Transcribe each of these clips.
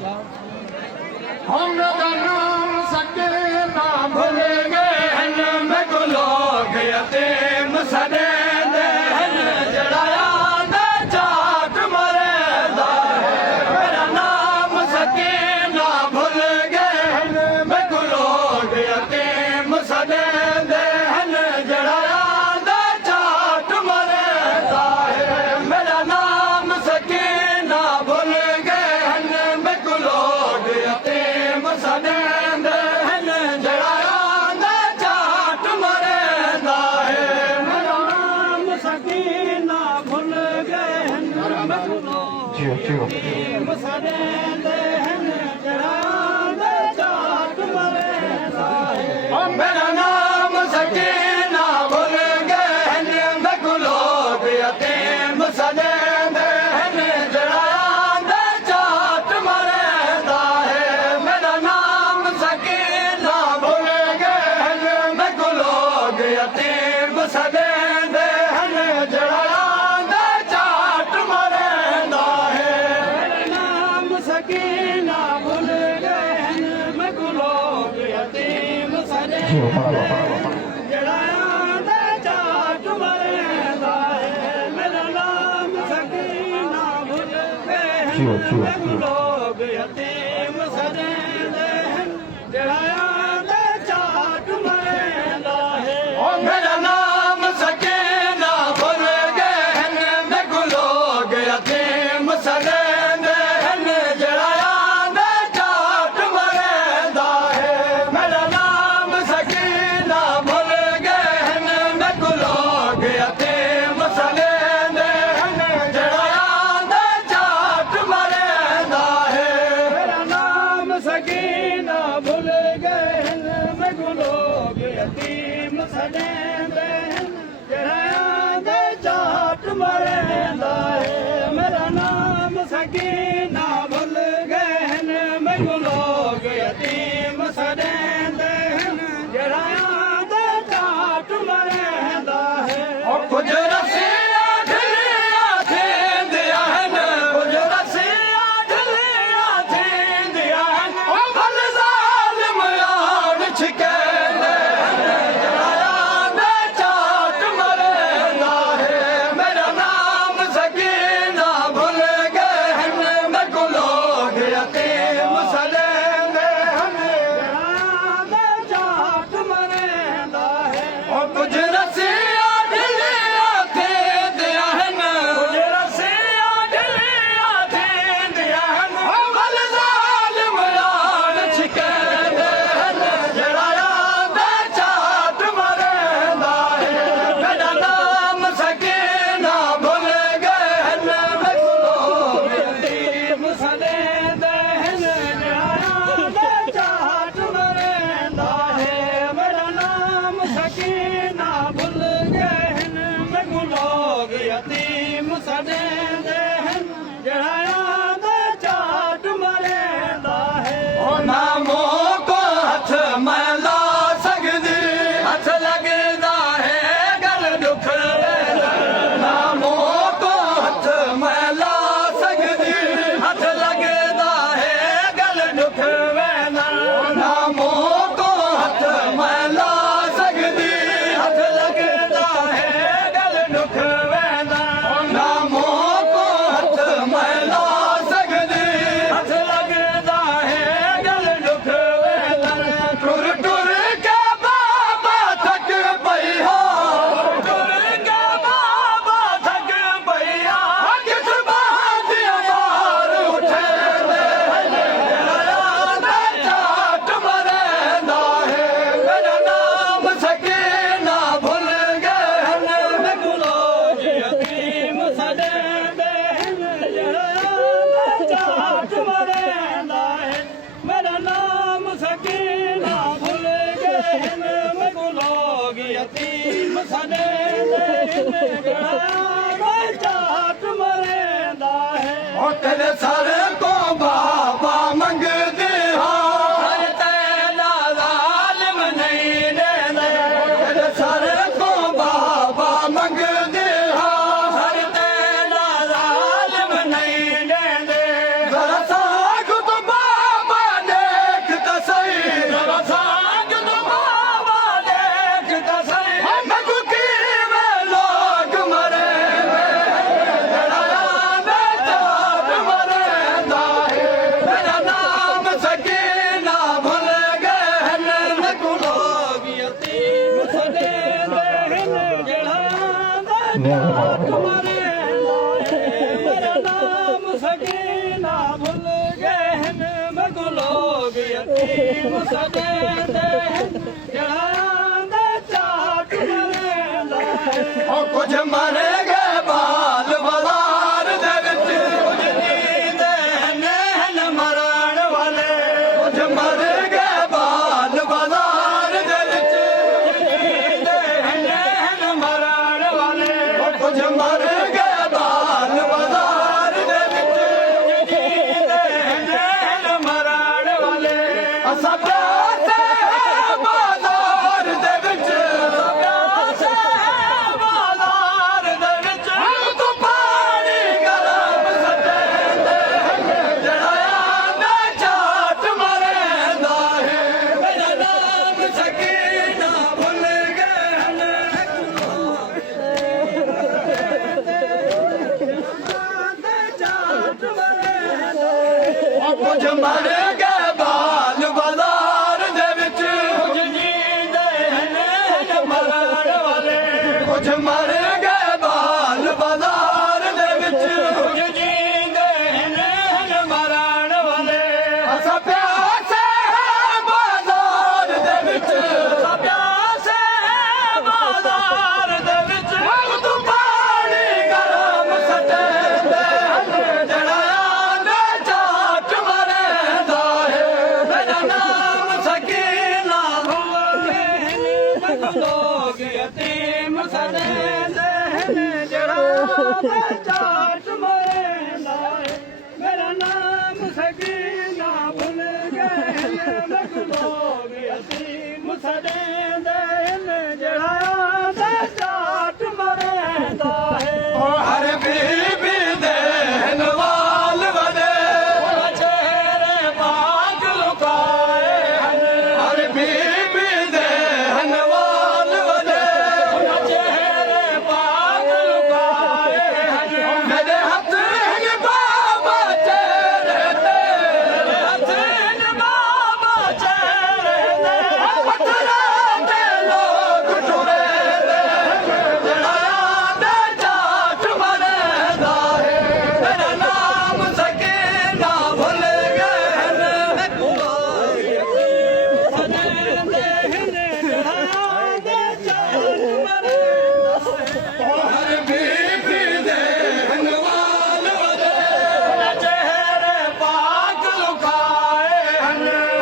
हम नाम सके ना भूल गए मैं को लोग यतीम सदे दे जड़ाया दे चाट मरेदा मेरा नाम सके ना भूल गए मैं को लोग यतीम सदे दे जड़ाया दे चाट मरेदा मेरा नाम सके ना भूल गए मैं को लोग यतीम सदे दे जड़ाया दे चाट मरेदा मेरा नाम सके ना भूल गए मैं को लोग यतीम सदे दे जड़ाया दे चाट मरेदा मेरा नाम सके ना भूल गए मैं को लोग यतीम सदे दे जड़ाया दे चाट मरेदा मेरा नाम सके ना भूल गए मैं को लोग यतीम सदे दे जड़ाया दे चाट मरेदा मेरा नाम सके ना भूल गए मैं को लोग यतीम सदे जड़ाया दे चाट मरेदा मेरा नाम सके ना भूल गए मैं को लोग यतीम सदे जड़ाया दे चाट मरेदा मेरा नाम सके ना भूल गए मैं को लोग यतीम सदे जड़ाया दे चाट मरेदा मेरा नाम सके ना भूल गए मैं को लोग यतीम सदे जड़ाया दे चाट मरेदा मेरा नाम सके ना भूल गए मैं को लोग यतीम सदे जड़ाया दे चाट मरेदा मेरा नाम सके ना भूल गए मैं को लोग यतीम सदे जड़ाया दे चाट मरेदा कुछ रसिया ढलिया थे दिया है कुछ रसिया ढलिया थे दिया है भल जालिम यार छिके जड़ाया दे चाट मरेदा मेरा नाम सके ना भूल गए मैं को लोग यतीम सदे जड़ाया दे चाट मरेदा कुछ रसिया ढलिया थे दिया है कुछ रसिया ढलिया थे दिया है भल जालिम यार छिके जड़ाया दे चाट मरेदा मेरा नाम सके ना भूल गए मैं को लोग यतीम सदे जड़ाया दे चाट मरेदा मेरा नाम सके ना भूल गए मैं को लोग यतीम सदे जड़ाया दे चाट मरेदा नामों को हथ मैं ला सकदी हथ लगदा है गल दुख नामों को हथ मैं ला सकदी हथ लगदा है गल दुख नामों को हथ मैं ला सकदी हथ लगदा है गल दुख नामों को हथ मैं ला सकदी हथ लगदा है गल दुख टुर टुर के बाबा थक पई हो टुर के बाबा थक पई किस बात मार उठे जड़ाया दे चाट मरेदा मेरा नाम सके ना भूल गए मैं को लोग यतीम सदे जड़ाया दे चाट मरेदा मेरा नाम सके ना भूल गए मैं को लोग यतीम सदे जड़ाया दे चाट मरेदा तेरे सर को बाबा मंगदे हर तेरा जालिम नहीं देना तेरे सर को बाबा मंगदे हर तेरा जालिम नहीं देने जरा साग तो मेरा नाम सकीना भूल गए मगो लोग यतीम सजेंदे चाट मरेंदा कुछ मरे गए बाल बाजार दे विच कुछ जींदे नैन मरण वाले कुछ मर गए बाल बाजार दे विच जींदे नैन मरण वाले कुछ मर गए बाल बाजार दे विच जींदे नैन मरण वाले असा प्यासे बाजार दे विच प्यासे बाजार दे विच तू पानी गरम सटेंदे जड़ा आंदा चाट मरेंदा है मेरा नाम सकीना भुल गए कुछ मर गए बाल बाजार दे विच कुछ जींदे नैन मरण वाले कुछ मर गए बाल बाजार दे विच कुछ जींदे नैन मरण वाले असा प्यासे बाजार दे विच असा प्यासे बाजार दे विच तू पानी गरम सटेंदे जड़ा आंदा चाट मरेंदा है मेरा नाम सकीना भुल गए लोग यतीम सजेंदे जड़ा आंदा चाट मरेंदा है मेरा नाम सकीना भुल गए लोग यतीम सजेंदे जड़ा आंदा चाट मरेंदा है हर बीबी देन वाल वदे चेहरे पाक लुकाए हर बीबी देन वाल वदे चेहरे पाक लुकाए मेरे हथ बाबा चेहरे ते मेरे हथ बाबा चेहरे ते पत्थरां ते लोग टुरे दे जड़ा आंदा चाट मरेंदा है मेरा नाम सकीना भुल गए हर बीबी देन वाल वदे चेहरे पाक लुकाए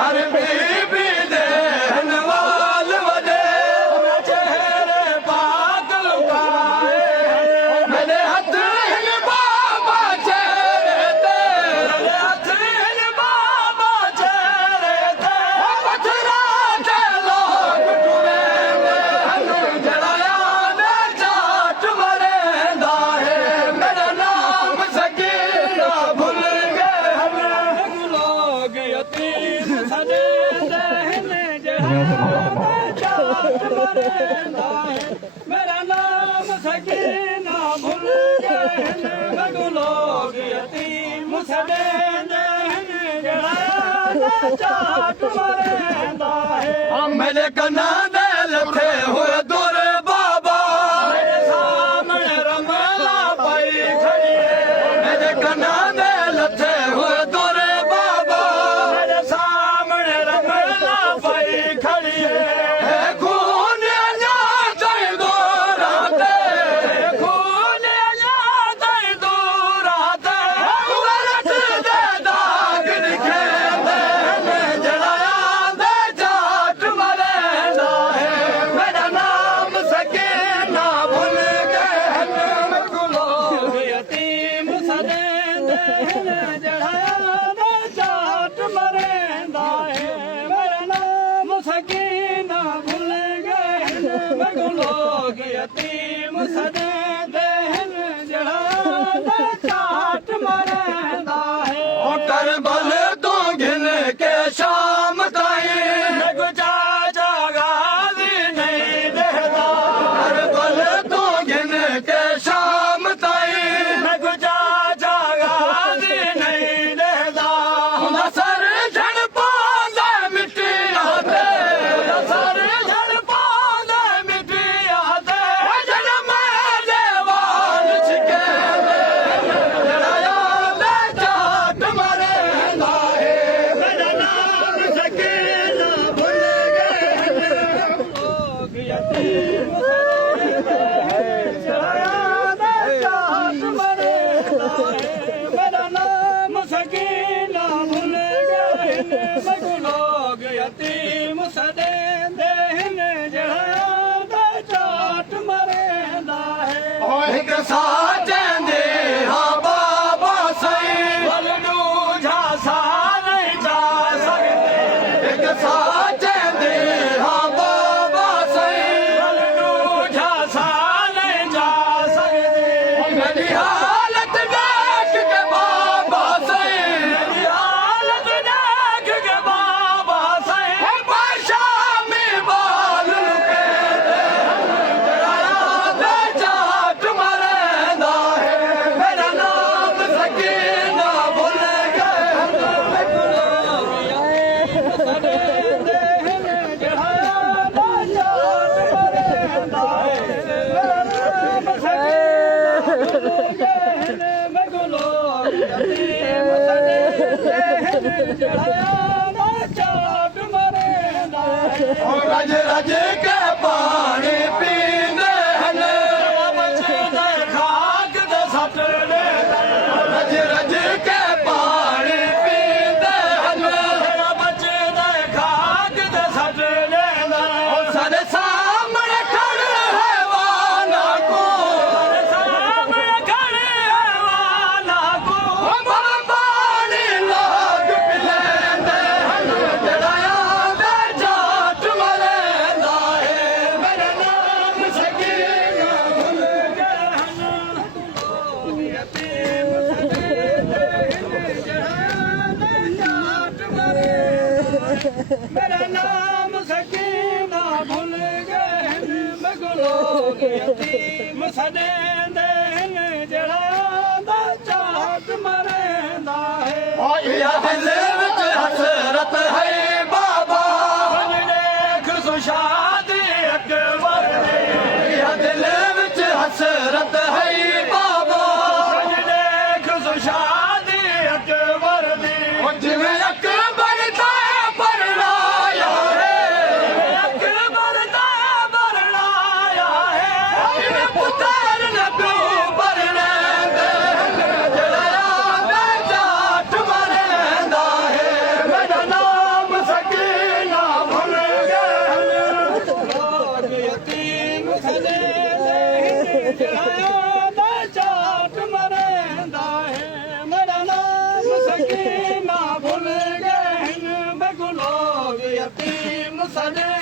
हर बीबी देन वाल वदे चेहरे पाक लुकाए मेरे हथ बाबा चेहरे ते मेरे हथ बाबा चेहरे ते पत्थरां ते लोग टुरे दे जड़ा आंदा चाट मरेंदा है मेरा नाम सकीना भुल गए लोग यतीम सजेंदे जड़ा आंदा चाट मरेंदा है मेरा नाम सकीना भुल गए लोग यतीम सजेंदे जड़ा आंदा चाट मरेंदा है मेरे कन्ना दे लथे हुए दूर बाबा मेरे सामने रमला पाई खड़ी है मेरे कन्ना दे लथे हुए दूर बाबा मेरे सामने रमला पाई खड़ी है खून अजाद दूर आते खून अजाद दूर आते वरत दे दाग लिखे दे जड़ा आंदा चाट मरेंदा है मेरा नाम सकीना भुल गए लोग यतीम सजेंदे जड़ा आंदा चाट मरेंदा है मेरा नाम सकीना भुल गए लोग यतीम सजेंदे जड़ा आंदा चाट मरेंदा है करबल तो घिन के शाम ताई गुजा गाजी नहीं देता करबल तो घिन के शाम ताई गुजा गाजी नहीं देता सर झड़ पांदा मिट्टी आते सर झड़ पांदा मिट्टी आते जन्म ਮੈਨੂੰ ਲੋਗ ਯਤੀਮ ਸਦੇਂਦੇ ਨੇ ਜਿਹੜਾ ਦਾ ਝਾਟ ਮਰੇਂਦਾ ਹੈ ਇੱਕ ਸਾਚੇਂਦੇ ਹਾਂ ਬਾਬਾ ਸਈ ਵੱਲ ਨੂੰ ਝਾਸਾ ਨਹੀਂ ਜਾ ਸਕਦੇ ਇੱਕ ਸਾਚੇਂਦੇ ਹਾਂ ਬਾਬਾ ਸਈ ਵੱਲ ਨੂੰ ਝਾਸਾ ਨਹੀਂ ਜਾ ਸਕਦੇ ਮੇਰੀ ਹਾਲਤ ਦੇਖ ਕੇ ਬਾਬਾ ਸਈ ਮੇਰੀ ਹਾਲਤ ਦੇਖ ਕੇ ਬਾਬਾ ਸਈ ਬਾਸ਼ਾਮੀ ਬਾਲ ਲੁਕੇ ਜਿਹੜਾ ਝਾਟ ਮਰੇਂਦਾ ਹੈ ਮੇਰਾ ਨਾਮ ਸਕੀਨਾ ਭੁੱਲ ਗਏ ਸਦੇ ਦੇ ਜਿਹੜਾ ਝਾਟ ਮਰੇਂਦਾ ਹੈ ਮੇਰਾ ਨਾਮ ਸਕੀਨਾ ਮੈਨੂੰ ਲੋਗ ਯਤੀਮ ਸਦੇ ਜਿਹੜਾ ਝਾਟ ਮਰੇਂਦਾ ਹੈ ਰਜ ਰਜ ਕੇ ਪਾਣੀ ਪੀਂਦੇ ਹਨ ਬਚਦੇ ਖਾਕ ਦੇ ਸੱਟਦੇ ਰਜ ਰਜ ਕੇ ਪਾਣੀ ਪੀਂਦੇ ਹਨ ਬਚਦੇ ਖਾਕ ਦੇ ਸੱਟਦੇ ਸਾਡੇ ਸਾਹਮਣੇ ਖੜੇ ਹੈਵਾਨਾਂ ਕੋ ਸਾਡੇ ਸਾਹਮਣੇ ਖੜੇ ਹੈਵਾਨਾਂ ਕੋ ਬੜਾ ਪਾਣੀ ਲਾਗ ਪੀ ਲੈਂਦੇ ਹਨ ਜਿਹੜਾ ਆਂਦਾ ਝਾਟ ਮਰੇਂਦਾ ਹੈ ਮੇਰਾ ਨਾਮ ਸਕੀਨਾ ਭੁੱਲ ਗਏ ਹਨ ਲੋਗ ਯਤੀਮ ਸਦੇਂਦੇ ਨੇ ਜਿਹੜਾ ਝਾਟ ਮਰੇਂਦਾ ਮੇਰਾ ਨਾਮ ਸਕੀਨਾ ਭੁੱਲ ਗਏ ਹਨ ਮੈਨੂੰ ਲੋਗ ਯਤੀਮ ਸਦੇਂਦੇ ਨੇ ਜਿਹੜਾ ਦਾ ਝਾਟ ਮਰੇਂਦਾ ਹੈ ਦਿਲ ਵਿੱਚ ਹਸਰਤ ਹੈ ਬਾਬਾ ਦੇਖ ਸੁਸ਼ਾਦੀ ਅਕਬਰ ਦੀ ਦਿਲ ਵਿੱਚ ਹਸਰਤ ਹੈ ਬਾਬਾ ਦੇਖ ਸੁਸ਼ਾਦੀ ਅਕਬਰ ਦੀ ਜਿਵੇਂ ਅਕਬਰ ਦਾ ਪਰਨਾਇਆ ਹੈ ਅਕਬਰ ਦਾ ਪਰਨਾਇਆ ਹੈ ਪੁੱਤਰ ਨਬੀ ਪਰਨੇਂਦੇ ਜਿਹੜਾ ਆਂਦਾ ਝਾਟ ਮਰੇਂਦਾ ਹੈ ਮੇਰਾ ਨਾਮ ਸਕੀਨਾ ਭੁੱਲ ਗਏ ਲੋਗ ਯਤੀਮ ਸਦੇਂਦੇ ਜਿਹੜਾ ਆਂਦਾ ਝਾਟ ਮਰੇਂਦਾ ਹੈ ਮੇਰਾ ਨਾਮ ਸਕੀਨਾ ਭੁੱਲ ਗਏ ਮੈਨੂੰ ਲੋਗ ਯਤੀਮ ਸਦੇ